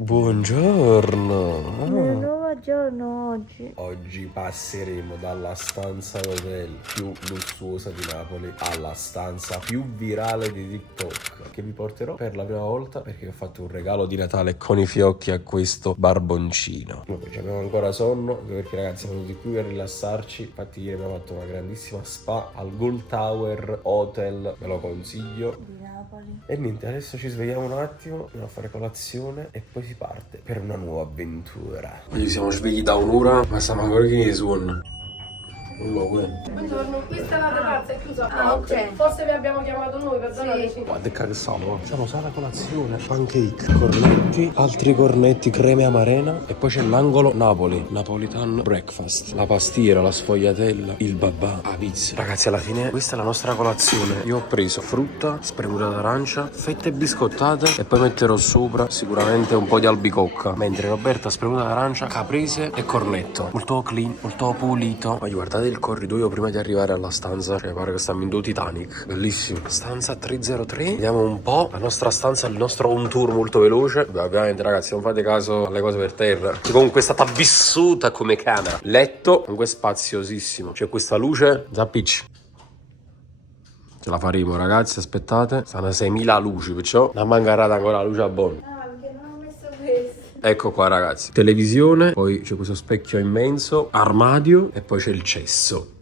Buongiorno. È un nuovo giorno oggi. Oggi passeremo dalla stanza hotel più lussuosa di Napoli alla stanza più virale di TikTok, che vi porterò per la prima volta perché ho fatto un regalo di Natale con i fiocchi a questo barboncino. Noi poi abbiamo ancora sonno perché ragazzi siamo venuti qui per rilassarci. Infatti ieri abbiamo fatto una grandissima spa al Gold Tower Hotel, ve lo consiglio. Di Napoli. E niente, adesso ci svegliamo un attimo, andiamo a fare colazione e poi si parte per una nuova avventura. Oggi siamo svegli da un'ora, ma stiamo ancora che ne suono. Buongiorno, questa è la terrazza, è chiusa. Ah, ok. Forse vi abbiamo chiamato noi, perdonateci. Guarda che siamo. Siamo sala colazione, pancake, cornetti, altri cornetti, creme amarena e poi c'è l'angolo Napoli, Napolitan breakfast, la pastiera, la sfogliatella, il babà, la pizza. Ragazzi, alla fine questa è la nostra colazione. Io ho preso frutta, spremuta d'arancia, fette biscottate e poi metterò sopra sicuramente un po' di albicocca, mentre Roberta spremuta d'arancia, caprese e cornetto. Molto clean, molto pulito. Ma guardate il corridoio prima di arrivare alla stanza, cioè pare che stiamo in Titanic, bellissimo. Stanza 303, vediamo un po' la nostra stanza, il nostro home tour molto veloce. Beh, ovviamente ragazzi non fate caso alle cose per terra, che comunque è stata vissuta come camera. Letto comunque spaziosissimo, c'è questa luce Zappicci. Ce la faremo ragazzi, aspettate, stanno 6.000 luci, perciò non mancherà ancora la luce a buono. Ah, perché non ho messo questo. Ecco qua ragazzi, televisione, poi c'è questo specchio immenso, armadio e poi c'è il cesso.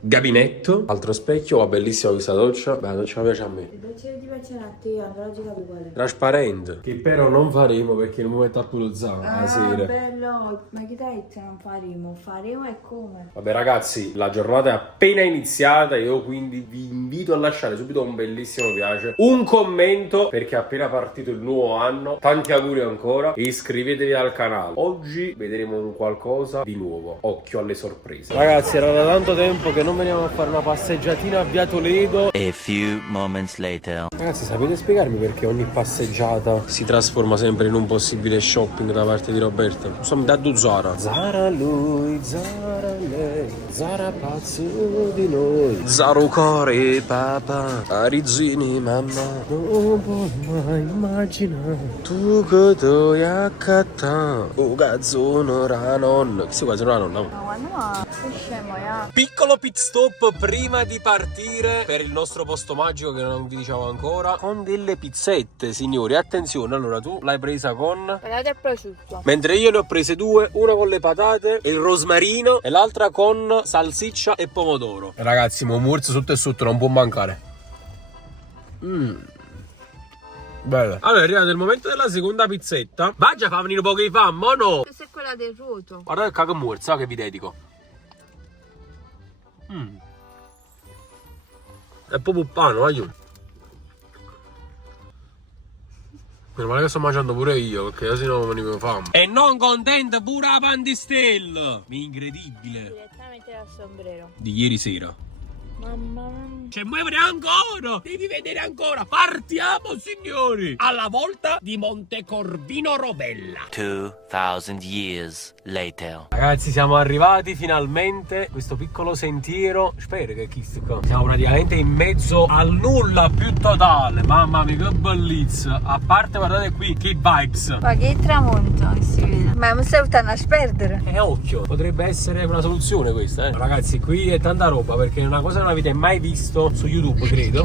Gabinetto, altro specchio, bellissima questa doccia. Beh, la doccia piace a me. Le docce ti piacciono a te, allora ci capi quale. Trasparente. Che però non faremo perché non mi metto a puluzzare la sera. Bello, ma chi ti ha detto non faremo e come? Vabbè ragazzi, la giornata è appena iniziata, io quindi vi invito a lasciare subito un bellissimo mi piace, un commento perché è appena partito il nuovo anno, tanti auguri ancora e iscrivetevi al canale. Oggi vedremo un qualcosa di nuovo, occhio alle sorprese. Ragazzi, era da tanto tempo che non veniamo a fare una passeggiatina a Via Toledo. A few moments later. Ragazzi, sapete spiegarmi perché ogni passeggiata si trasforma sempre in un possibile shopping da parte di Roberta? Insomma, da Zara. Zara lui, Zara lei, Zara pazzo di noi. Zaro cuore papà, Arizzini mamma. Non puoi mai immaginare tu che tu accattà. Un cazzo la nonna. Che si qua la nonna? No, ma sei scemo, ya. Piccolo pit stop prima di partire per il nostro posto magico che non vi dicevo ancora, con delle pizzette, signori. Attenzione, allora tu l'hai presa con, Patate e prosciutto. mentre io ne ho prese due, una con le patate e il rosmarino e l'altra con salsiccia e pomodoro. Ragazzi, momurzo sotto e sotto non può mancare. Bello. Allora è arrivato il momento della seconda pizzetta. Va già fa venire un po' che fa, mo no. Questa è quella del roto. Guarda il cago morza che vi dedico. È proprio pano, aiuto. Meno male che sto mangiando pure io, perché io se no mi venivo fame. E non contenta pure la pandistella. Incredibile. Direttamente dal sombrero. Di ieri sera. Mamma. C'è muovere ancora! Devi vedere ancora! Partiamo, signori! Alla volta di Montecorvino Rovella. 2000 years later. Ragazzi, siamo arrivati finalmente a questo piccolo sentiero. Spero che chissà qua. Siamo praticamente in mezzo al nulla più totale. Mamma mia, che bellezza! A parte, guardate qui, che vibes! Ma che tramonto che si vede. Ma mi stai buttando a sperdere. Occhio, potrebbe essere una soluzione questa, eh. Ragazzi, qui è tanta roba perché è una cosa che non avete mai visto su YouTube, credo.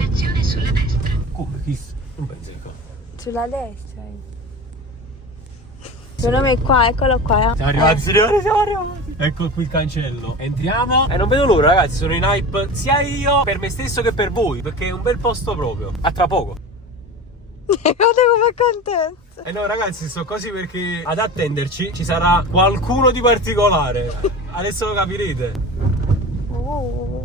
Come? Chissà? Non penso che qua. Sulla destra. Il nome è qua, eccolo qua. Siamo arrivati, signori, siamo arrivati. Ecco qui il cancello. Entriamo. E non vedo l'ora, ragazzi, sono in hype sia io per me stesso che per voi, perché è un bel posto proprio. A tra poco. Guarda come contento. Eh no ragazzi, sto così perché ad attenderci ci sarà qualcuno di particolare. Adesso lo capirete.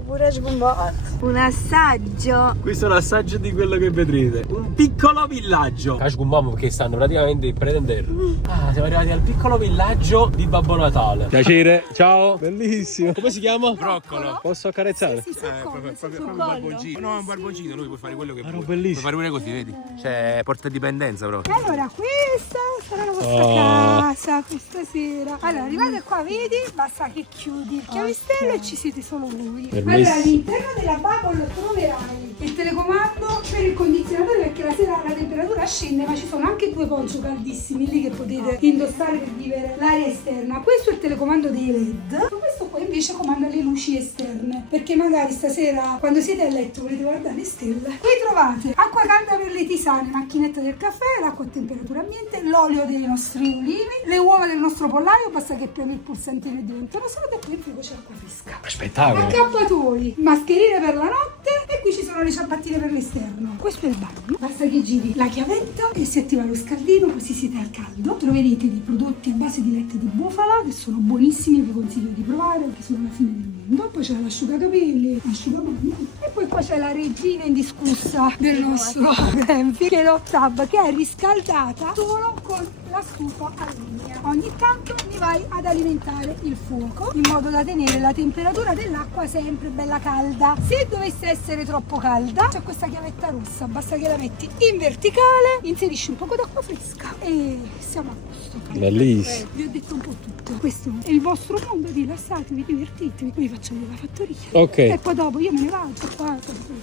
Pure sbombato. Un assaggio. Questo è un assaggio di quello che vedrete. Un piccolo villaggio. Cascumamo perché stanno praticamente in pretenderlo. Ah, siamo arrivati al piccolo villaggio di Babbo Natale. Piacere, ciao. Bellissimo. Come si chiama? Broccolo. Posso accarezzare? Proprio un barboncino. No, è un barboncino, lui puoi fare quello che vuoi. Bellissimo. Puoi fare pure così, vedi? Cioè, porta dipendenza proprio. Allora, questa sarà la vostra casa questa sera. Allora, arrivate qua, vedi? Basta che chiudi il chiavistello e ci siete solo voi. Per me Allora, all'interno della bubble troverai il telecomando per il condizionatore, perché la sera la temperatura scende, ma ci sono anche 2 poncho caldissimi lì che potete indossare per vivere l'aria esterna. Questo è il telecomando dei LED, questo qua invece comanda le luci esterne, perché magari stasera quando siete a letto volete guardare le stelle. Qui trovate acqua calda per le tisane, macchinetta del caffè, l'acqua a temperatura ambiente, l'olio dei nostri ulivi, le uova del nostro pollaio, basta che piani il pulsantino e diventano sode, e poi in frigo c'è acqua fresca. Spettacolo. Accappatoi, mascherine per la notte, e qui ci sono le ciabattine per l'esterno. Questo è il bagno, basta che giri la chiavetta e si attiva lo scaldino, così siete al caldo. Troverete dei prodotti a base di latte di bufala che sono buonissimi, vi consiglio di provare perché sono la fine del mondo. Poi c'è l'asciugatopelli, l'asciugamani, e poi qua c'è la regina indiscussa del nostro camping, che è l'hot tub, che è riscaldata solo con la stufa a legna. Ogni tanto mi vai ad alimentare il fuoco in modo da tenere la temperatura dell'acqua sempre bella calda. Se dovesse essere troppo calda, c'è questa chiavetta rossa, basta che la metti in verticale, inserisci un po' d'acqua fresca e siamo a posto. Bellissimo. Vi ho detto un po' tutto. Questo è il vostro mondo, rilassatevi, divertitevi. Poi vi faccio vedere la fattoria. Ok. E poi dopo io me ne vado.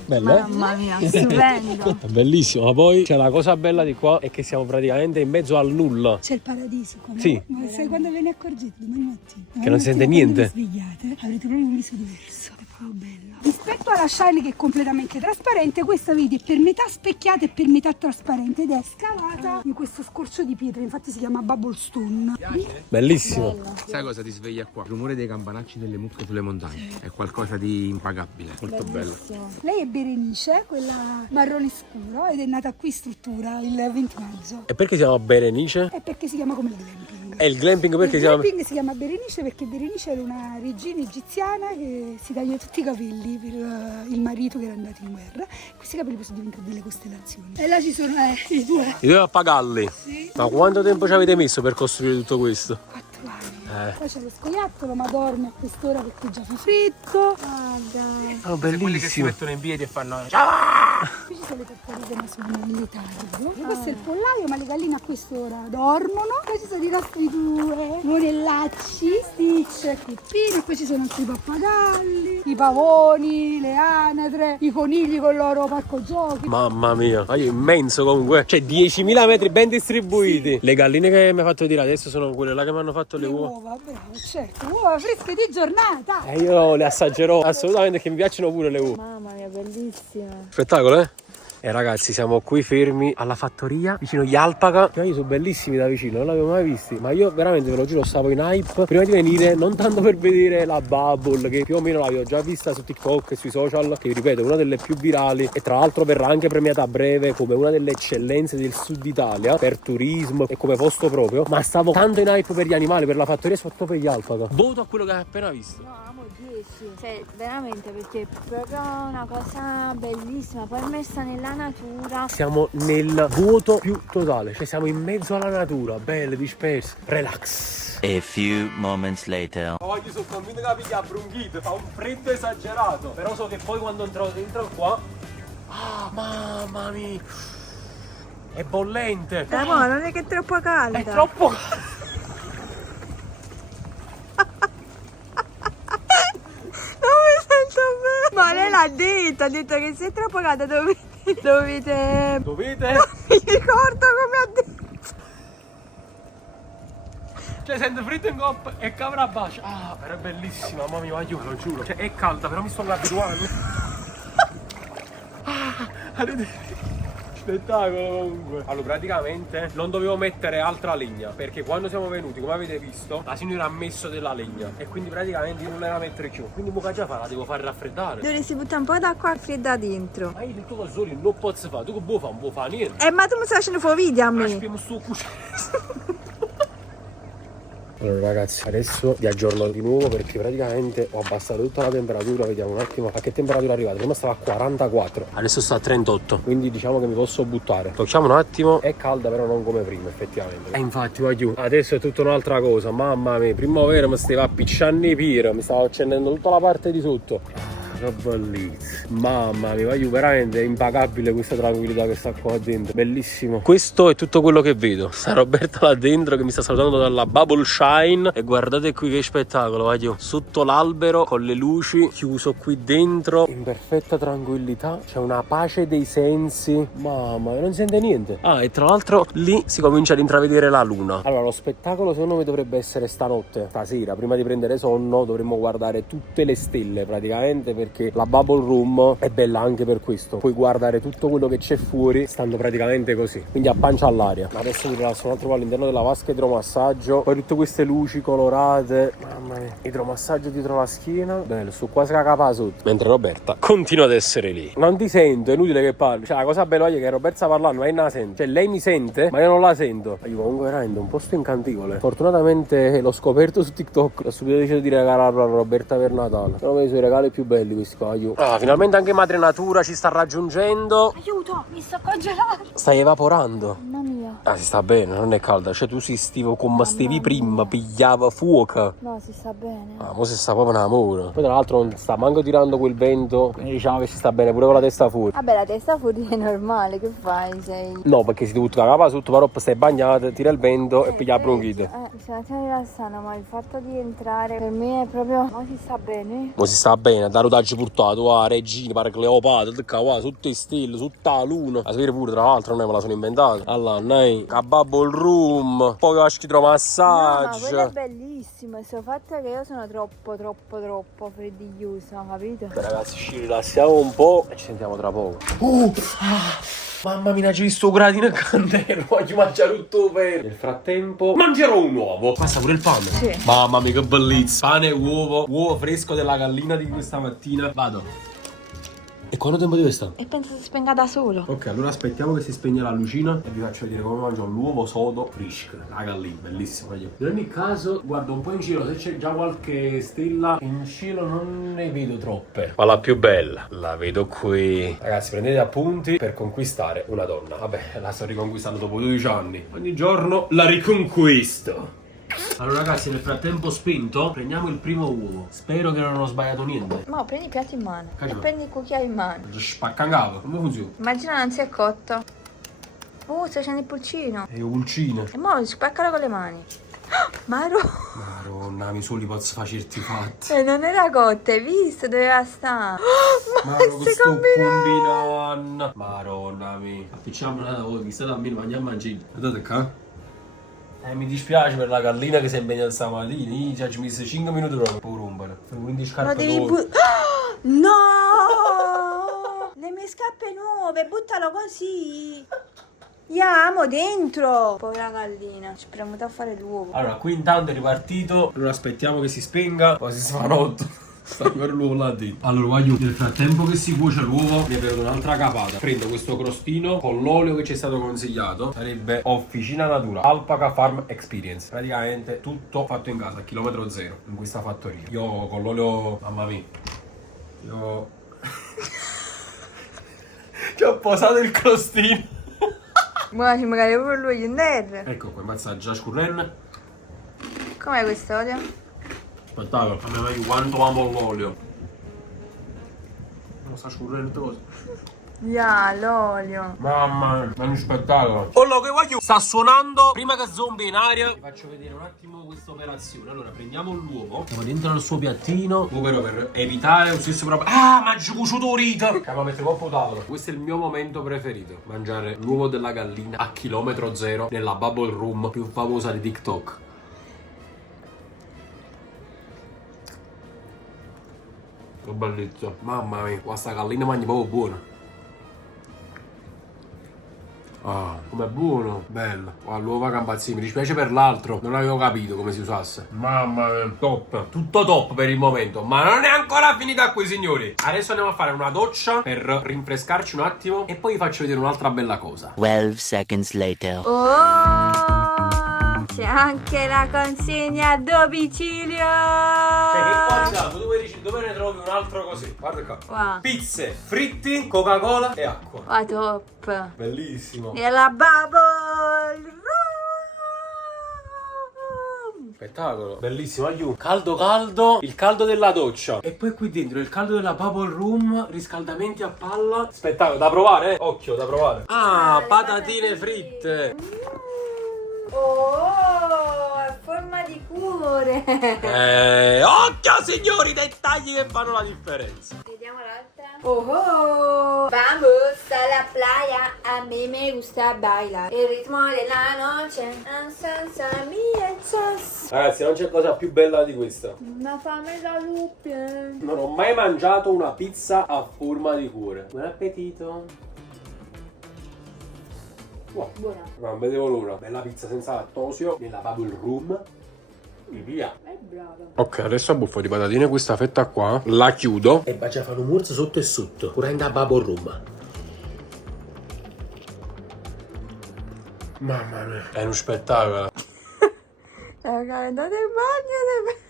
Bello, eh? Mamma mia, stupendo. È bellissimo, ma poi c'è la cosa bella di qua è che siamo praticamente in mezzo al nulla. C'è il paradiso qua. Sì. Ma sai quando ve ne accorgete? Domani mattina. Che non sente niente. Quando vi svegliate avrete proprio un viso diverso. È proprio bello. Rispetto alla Shiny, che è completamente trasparente, questa vedi è per metà specchiata e per metà trasparente ed è scavata in questo scorcio di pietra, infatti si chiama Bubble Stone. Bellissimo. Sai cosa ti sveglia qua? Il rumore dei campanacci delle mucche sulle montagne. È qualcosa di impagabile. Molto bello. Lei è Berenice, quella marrone scuro, ed è nata qui in struttura il 20 maggio. E perché si chiama Berenice? È perché si chiama come il glamping. E il glamping perché Il si chiama... glamping si chiama Berenice perché Berenice era una regina egiziana che si taglia tutti i capelli per il marito che era andato in guerra. Questi capelli poi sono diventati delle costellazioni. E là ci sono i due. I due pappagalli. Sì. Ma quanto tempo ci avete messo per costruire tutto questo? 4 anni. Poi c'è lo scoiattolo, ma dorme a quest'ora perché già fa freddo. Guarda. Oh, Quelli che si bellissimo. mettono in piedi e fanno... Qui ci sono le tartarughe, ma sono in letargo. E questo è il pollaio, ma le galline a quest'ora dormono. Poi ci sono i nostri due monellacci, Stitch e Peppino. E poi ci sono altri pappagalli, i pavoni, le anatre, i conigli con il loro parco giochi. Mamma mia, ma io immenso comunque. Cioè 10.000 metri ben distribuiti. Sì. Le galline che mi ha fatto dire adesso sono quelle là che mi hanno fatto le uova. Bravo, certo, uova fresche di giornata. E io le assaggerò assolutamente, che mi piacciono pure le uova. Mamma mia, bellissima. Spettacolo, eh? E ragazzi, siamo qui fermi alla fattoria vicino agli alpaca. Che sono bellissimi da vicino, non l'avevo mai visti. Ma io veramente, ve lo giuro, stavo in hype prima di venire, non tanto per vedere la Bubble, che più o meno l'avevo già vista su TikTok e sui social, che ripeto è una delle più virali e tra l'altro verrà anche premiata a breve come una delle eccellenze del sud Italia per turismo e come posto proprio. Ma stavo tanto in hype per gli animali, per la fattoria, soprattutto per gli alpaca. Voto a quello che hai appena visto. No, amo 10. Cioè, veramente, perché è proprio una cosa bellissima. Poi messa nella natura. Siamo nel vuoto più totale, cioè siamo in mezzo alla natura, belle, disperse, relax. A few moments later. Oh, io sono convinto che la piglia bronchite, fa un freddo esagerato. Però so che poi quando entro qua... Ah, mamma mia! È bollente! Ma non è che è troppo calda. È troppo caldo! Non mi sento bene. Ma lei l'ha detto, ha detto che se è troppo calda dovete... Dovete? Mi ricordo come ha detto. Cioè sento freddo in coppa e camera a bacio. Ah, però è bellissima, mamma mia, io lo giuro. Cioè è calda, però mi sto abituando. Spettacolo comunque. Allora praticamente non dovevo mettere altra legna, perché quando siamo venuti, come avete visto, la signora ha messo della legna e quindi praticamente io non la mettere più. Quindi mucca già fa, la devo far raffreddare. Dovresti buttare un po' d'acqua fredda dentro. Ma io tutto da soli non posso fare, tu che vuoi fare? Non puoi fare niente. Ma tu mi stai facendo fuori video a me. Aspettiamo sto cucino. Allora ragazzi, adesso vi aggiorno di nuovo perché praticamente ho abbassato tutta la temperatura, vediamo un attimo a che temperatura è arrivata. Prima stava a 44, adesso sta a 38, quindi diciamo che mi posso buttare. Tocchiamo un attimo, è calda però non come prima effettivamente. E infatti voglio, adesso è tutta un'altra cosa, mamma mia, primavera mi stava appicciando i pira, mi stava accendendo tutta la parte di sotto. che bellissimo. Mamma mia, voglio veramente, è impagabile questa tranquillità che sta qua dentro. Bellissimo. Questo è tutto quello che vedo. Sta Roberta là dentro che mi sta salutando dalla Bubble Shine. E guardate qui che spettacolo, voglio. Sotto l'albero, con le luci, chiuso qui dentro, in perfetta tranquillità. C'è una pace dei sensi. Mamma, non sente niente. Ah, e tra l'altro lì si comincia ad intravedere la luna. Allora, lo spettacolo secondo me dovrebbe essere stanotte, stasera, prima di prendere sonno, dovremmo guardare tutte le stelle praticamente, perché la Bubble Room è bella anche per questo. Puoi guardare tutto quello che c'è fuori stando praticamente così, quindi a pancia all'aria. Adesso mi rilasso un altro po' all'interno della vasca idromassaggio, poi tutte queste luci colorate, mamma mia, idromassaggio dietro la schiena, bello, sto quasi cacapa sotto, mentre Roberta continua ad essere lì. Non ti sento, è inutile che parli, cioè la cosa bella è che Roberta sta parlando ma io non la sento, cioè lei mi sente ma io non la sento. Io comunque veramente un posto incantevole. Fortunatamente l'ho scoperto su TikTok, ho subito deciso di regalarlo a Roberta per Natale. Sono i suoi regali più belli questi qua. Ah, finalmente anche madre natura ci sta raggiungendo. Aiuto, mi sto congelando. Stai evaporando. Mamma mia. Ah, si sta bene, non è calda. Cioè tu si stivo come stevi prima, pigliava fuoco. No, si sta bene. Ah, mo si sta proprio un amore. Poi tra l'altro non sta manco tirando quel vento. E diciamo che si sta bene pure con la testa fuori. Vabbè, la testa fuori è normale, che fai? Sei... No, perché si deve tutta la capa sotto, però stai bagnata, tira il vento e piglia la bronchite. C'è un attimo rilassando, ma il fatto di entrare per me è proprio... Ma si sta bene? Mo si sta bene, da rodaggi portato a Regina, pare Cleopatra, qua, sotto le stelle, sotto la luna. A sapere pure, tra l'altro, non me la sono inventata. Allora, noi, a Bubble Room, poi caschi No, ma idromassaggio. quello è bellissimo. Il fatto è che io sono troppo freddigliosa, capito? Beh, ragazzi, ci rilassiamo un po' e ci sentiamo tra poco. Mamma mia, c'è visto gradino e candelo, voglio mangiare tutto per. Nel frattempo mangerò un uovo. Passa pure il pane. Sì. Mamma mia, che bellezza. Pane e uovo fresco della gallina di questa mattina. Vado. E quanto tempo deve stare? E penso si spenga da solo. Ok, allora aspettiamo che si spegne la lucina e vi faccio vedere come mangio l'uovo sodo frisch. La gallina, bellissimo. In ogni caso, guardo un po' in cielo, se c'è già qualche stella. In cielo non ne vedo troppe. Ma la più bella la vedo qui. Ragazzi, prendete appunti per conquistare una donna. Vabbè, la sto riconquistando dopo 12 anni. Ogni giorno la riconquisto. Allora ragazzi, nel frattempo spento, prendiamo il primo uovo. Spero che non ho sbagliato niente. Ma prendi il piatto in mano Caccia. e prendi il cucchiaio in mano. Spaccangato, come funziona? Immagina non si è cotto. Sta facendo il pulcino. E pulcine. E mo spaccalo con le mani. Maro. Madonna, mi soli posso farti fatti. Non era cotta, hai visto? Doveva stare. Ma stai che sto combinando? combinando? Madonna mia. Appicciamo da voi, vi state a me, mangiamo mangiare. Guardate qua. Mi dispiace per la gallina che si è impegnata stamattina. Io ci ho messo 5 minuti proprio per rompere. 15 Lo scarpe devi nuove. No! Le mie scarpe nuove, buttalo così. Andiamo dentro. Povera gallina, ci premuto a fare l'uovo. Allora, qui intanto è ripartito. Allora aspettiamo che si spenga. Poi si sfanotto. Sta per l'uovo là dentro. Allora voglio, nel frattempo che si cuoce l'uovo, mi è venuta un'altra capata. Prendo questo crostino con l'olio che ci è stato consigliato. Sarebbe Officina Natura Alpaca Farm Experience. Praticamente tutto fatto in casa, a chilometro zero, in questa fattoria. Io con l'olio, mamma mia, io ci ho posato il crostino. Ma ci magari proprio lui in terra. Ecco qua, ammazza già scurrenne. Com'è quest'olio? Spettacolo, a me quanto amo l'olio. Non sta scurrendo cose. L'olio. Mamma mia, è un spettacolo. Quello che voglio sta suonando prima che zombie in aria. Vi faccio vedere un attimo questa operazione. Allora prendiamo l'uovo, mettiamo dentro nel suo piattino, ovvero per evitare un stesso proprio. Ah, ma ci cuciuto rito. Che mettere troppo tavolo. Questo è il mio momento preferito. Mangiare l'uovo della gallina a chilometro zero nella Bubble Room più famosa di TikTok. Che bellezza. Mamma mia, questa gallina mangia proprio buona. Ah, com'è buono, bello. Oh, l'uovo campazzini, mi dispiace per l'altro, non avevo capito come si usasse. Mamma mia, top. Tutto top per il momento, ma non è ancora finita qui, signori. Adesso andiamo a fare una doccia per rinfrescarci un attimo e poi vi faccio vedere un'altra bella cosa. 12 seconds later. C'è anche la consegna a domicilio. Cioè, che qualità, tu dove ne trovi un altro così? Guarda qua. Wow. Pizze, fritti, Coca-Cola e acqua. Wow, top. Bellissimo. E la Bubble Room. Spettacolo. Bellissimo, aiuto. Caldo caldo, il caldo della doccia. E poi qui dentro il caldo della bubble room, riscaldamenti a palla. Spettacolo, da provare, Occhio, da provare. Ah, patatine fritte. Oh, a forma di cuore. Occhio signori, dettagli che fanno la differenza. Vediamo l'altra. Oh, oh, vamos a la playa, a mí me gusta bailar. El ritmo della noche, salsa mia chas. Ragazzi, non c'è cosa più bella di questa. Una fame da lupe. Non ho mai mangiato una pizza a forma di cuore. Buon appetito. Wow. Buona. Non vedevo l'ora. Bella pizza senza lattosio nella bubble room. Via. È brava. Ok, adesso a buffo di patatine questa fetta qua la chiudo e faccia fare un morso sotto e sotto. Pure in da bubble room. Mamma mia. È uno spettacolo. Raga, andate in bagno.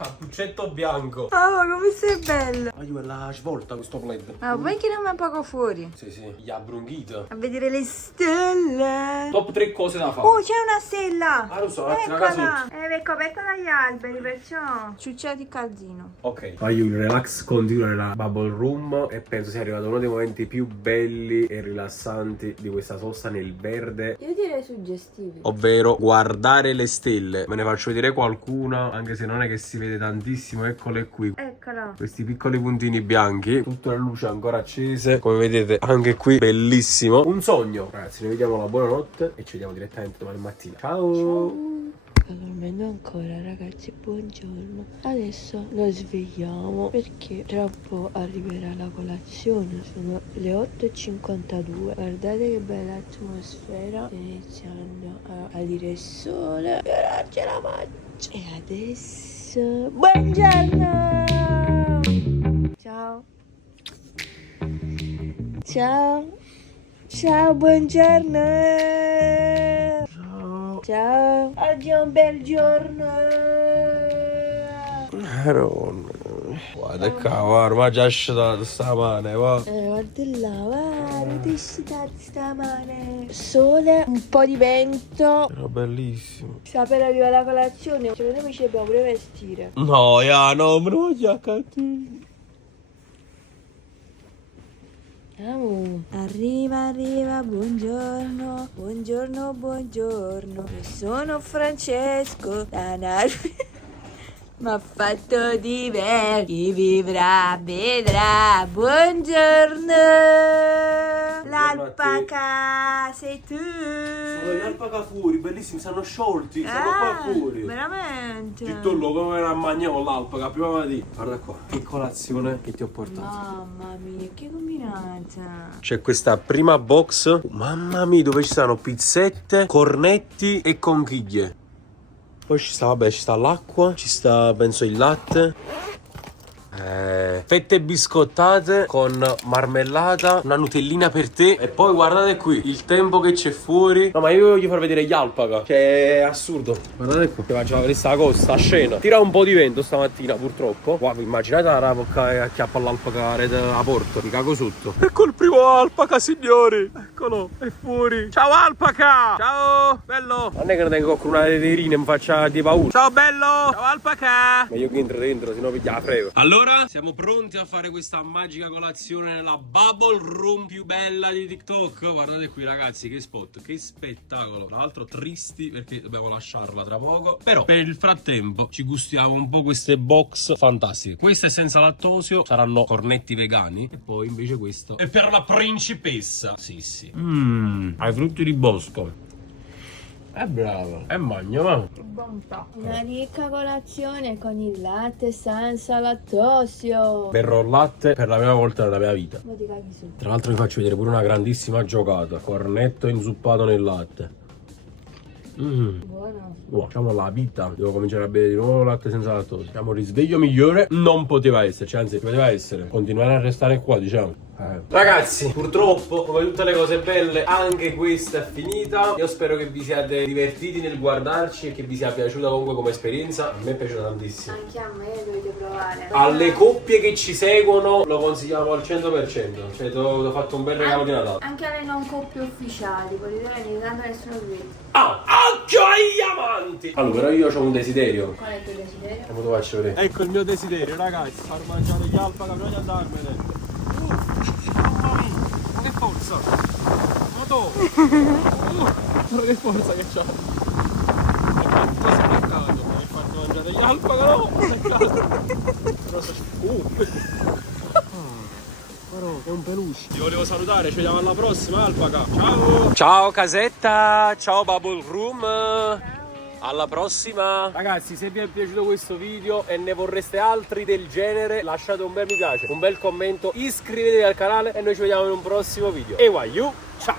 Cappuccetto bianco. Oh, come sei bella. Aiuto, è la svolta questo pled. Ma vuoi che non mi poco fuori? Sì, sì. Gli abbrunghito. A vedere le stelle. Top 3 cose da fare. Oh, c'è una stella. Ah, lo so, una casa. È coperta dagli alberi, perciò ciucciati il calzino. Ok. Fai un relax continuo nella bubble room e penso sia arrivato uno dei momenti più belli e rilassanti di questa sosta nel verde. Io direi suggestivi. Ovvero guardare le stelle. Me ne faccio vedere qualcuna, anche se non è che si vede tantissimo. Eccole qui. Eccola. Questi piccoli puntini bianchi, tutte le luci ancora accese. Come vedete anche qui bellissimo. Un sogno. Ragazzi, noi vediamo la buonanotte e ci vediamo direttamente domani mattina. Ciao. Dormendo ancora, ragazzi, buongiorno. Adesso lo svegliamo perché tra un po' arriverà la colazione. Sono le 8:52. Guardate che bella atmosfera. Sta iniziando a dire il sole. E ora ce la faccio. E adesso buongiorno. Ciao. Ciao. Ciao, buongiorno. Ciao, oggi è un bel giorno. Guarda qua, ormai già asciugato stamane, va. Guarda là, guarda, è scitato stamane. Sole, un po' di vento. Era bellissimo. Sta per arrivare la colazione. Secondo me ci dobbiamo pure vestire. No, ya, no, me lo voglio accattivare. Arriva, buongiorno, buongiorno. Io sono Francesco da Narvi. M'ha fatto divertire. Chi vivrà vedrà. Buongiorno. L'alpaca sei tu. Sono gli alpaca fuori, bellissimi, stanno sciolti, stanno qua fuori. Veramente? Tutto loro come era mangiato l'alpaca prima mattina. Guarda qua, che colazione che ti ho portato. Mamma mia, che combinata. C'è questa prima box, mamma mia, dove ci stanno pizzette, cornetti e conchiglie. Poi ci sta, vabbè, ci sta l'acqua, ci sta, penso, il latte. Fette biscottate con marmellata, una nutellina per te. E poi guardate qui il tempo che c'è fuori. No, ma io voglio far vedere gli alpaca, cioè è assurdo. Guardate qui, che faccio vedere sta cosa, sta scena. Tira un po' di vento stamattina purtroppo. Wow, immaginate la rapocca che acchiappa l'alpaca a porto. Mi cago sotto. Ecco il primo alpaca, signori. Eccolo, è fuori. Ciao alpaca. Ciao, bello. Non è che ne tengo con una teterina e mi faccia di paura. Ciao bello. Ciao alpaca. Ma io che entro dentro, sennò piglia la frego. Allora siamo pronti a fare questa magica colazione nella bubble room più bella di TikTok. Guardate qui ragazzi, che spot, che spettacolo. Tra l'altro tristi perché dobbiamo lasciarla tra poco. Però per il frattempo ci gustiamo un po' queste box fantastiche. Queste senza lattosio saranno cornetti vegani. E poi invece questo è per la principessa. Sì sì. Ai frutti di bosco. È bravo. È magno, ma. Che bontà. Una ricca colazione con il latte senza lattosio. Berrò latte per la prima volta nella mia vita. Ma ti caghi su. Tra l'altro vi faccio vedere pure una grandissima giocata. Cornetto inzuppato nel latte. Buono. Facciamo la vita. Devo cominciare a bere di nuovo latte senza lattosio. Diciamo, risveglio migliore non poteva esserci, anzi poteva essere. Continuare a restare qua, diciamo. Ragazzi, purtroppo, come tutte le cose belle, anche questa è finita. Io spero che vi siate divertiti nel guardarci e che vi sia piaciuta comunque come esperienza. A me è piaciuta tantissimo. Anche a me dovete provare. uguale. Alle coppie che ci seguono lo consigliamo al 100%. Cioè, ti ho fatto un bel regalo di Natale. Anche alle non coppie ufficiali, potete venire, tanto nessuno vi vede. Ah, occhio agli amanti! Allora, però io ho un desiderio. Qual è il tuo desiderio? Come lo faccio vedere? Ecco il mio desiderio, ragazzi, far mangiare gli alpaca prima di andarmene. Mamma mia, ma che forza! Ma dove? Guarda che forza che c'ha! Cosa è accaduto? Mi hai fatto mangiare gli alpaca, no? Però è un peluche. Ti volevo salutare, ci vediamo alla prossima alpaca. Ciao! Ciao casetta, ciao Bubble Room. Alla prossima! Ragazzi, se vi è piaciuto questo video e ne vorreste altri del genere, lasciate un bel mi piace, un bel commento, iscrivetevi al canale e noi ci vediamo in un prossimo video. E you, ciao!